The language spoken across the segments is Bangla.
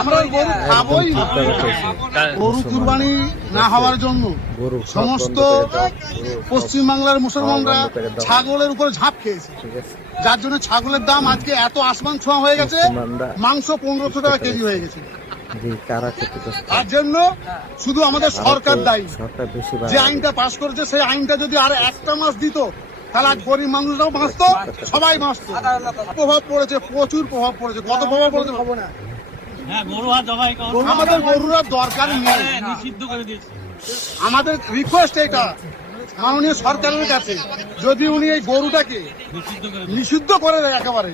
আমরা গরু খাবোই না। গরু কুরবানি না হওয়ার জন্য সমস্ত পশ্চিমবাংলার মুসলমানরা ছাগলের উপরে ঝাঁপ খেয়েছে, যার জন্য ছাগলের দাম আজকে এত আসমান ছোঁয়া হয়ে গেছে, মাংস 1500 টাকা কেজি হয়ে গেছে। তার জন্য শুধু আমাদের সরকার দায়ী। যে আইনটা পাশ করেছে সেই আইনটা যদি আর একটা মাস দিত, তাহলে আজ গরিব মানুষরাও বাঁচতো, সবাই বাঁচতো। প্রভাব পড়েছে, প্রচুর প্রভাব পড়েছে। কত প্রভাব পড়েছে ভাবো না। আমাদের গরুর দরকার নেই। আমাদের রিকোয়েস্ট এটা মাননীয় সরকারের কাছে, যদি উনি এই গরুটাকে নিষিদ্ধ করে দেয় একেবারে,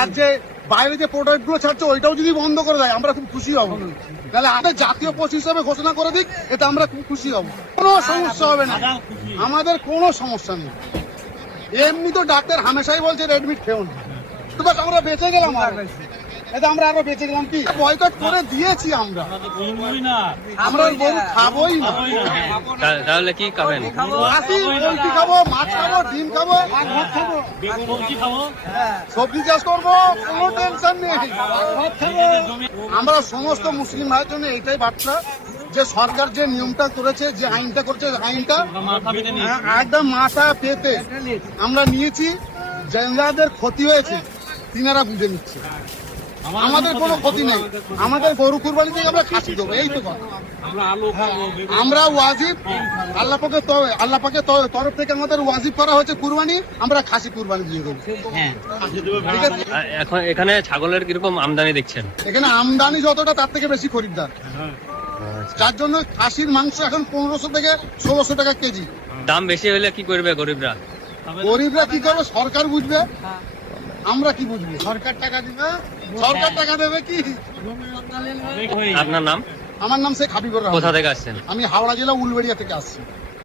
আর যে বাইরে যে প্রোডাক্ট গুলো ছাড়ছে ওইটাও যদি বন্ধ করে দেয়, আমরা খুব খুশি হব। তাহলে আমাদের জাতীয় পশু হিসাবে ঘোষণা করে দিক, এতে আমরা খুব খুশি হব। কোনো সমস্যা হবে না, আমাদের কোনো সমস্যা নেই। এমনি তো ডাক্তার হামেশাই বলছে রেডমিট খেও না, তো বাস আমরা বেঁচে গেলাম। এটা আমরা আরো বেঁচে গেলাম কি, বয়কট করে দিয়েছি আমরা। আমরা গরু খাবোই না। তাহলে কি খাবেন? খাসি, পোলট্রি খাবো, মাছ খাবো, ডিম খাবো, সবজি চাষ করবো, কোনো টেনশন নেই। আমরা সমস্ত মুসলিম ভাইয়ের জন্য এইটাই বার্তা, যে সরকার যে নিয়মটা করেছে, যে আইনটা করেছে, আইনটা একদম মাথা পেতে আমরা নিয়েছি। যাদের ক্ষতি হয়েছে তিনারা বুঝে নিচ্ছে, আমাদের কোনো ক্ষতি নেই। আমাদের গরু কুরবানি থেকে আমরা খাসি দেবো, এই তো কথা। আমরা ওয়াজিব, আল্লাহ পাকের তরফ থেকে আমাদের ওয়াজিব করা হয়েছে কুরবানি, আমরা খাসি কুরবানি দিয়ে দেবো। ঠিক আছে। এখন এখানে ছাগলের কিরকম আমদানি দেখছেন? এখানে আমদানি যতটা, তার থেকে বেশি খরিদ্দার, যার জন্য খাসির মাংস এখন 1500 থেকে 1600 টাকা কেজি। দাম বেশি হলে কি করবে গরিবরা? গরিবরা কি করবে, সরকার বুঝবে, আমরা কি বুঝবো। সরকার টাকা দিবে, সরকার টাকা দেবে কি। আপনার নাম? আমার নাম শেখ হাবিবুর রহমান। কোথা থেকে আসছেন? আমি হাওড়া জেলা উলবেড়িয়া থেকে আসছি।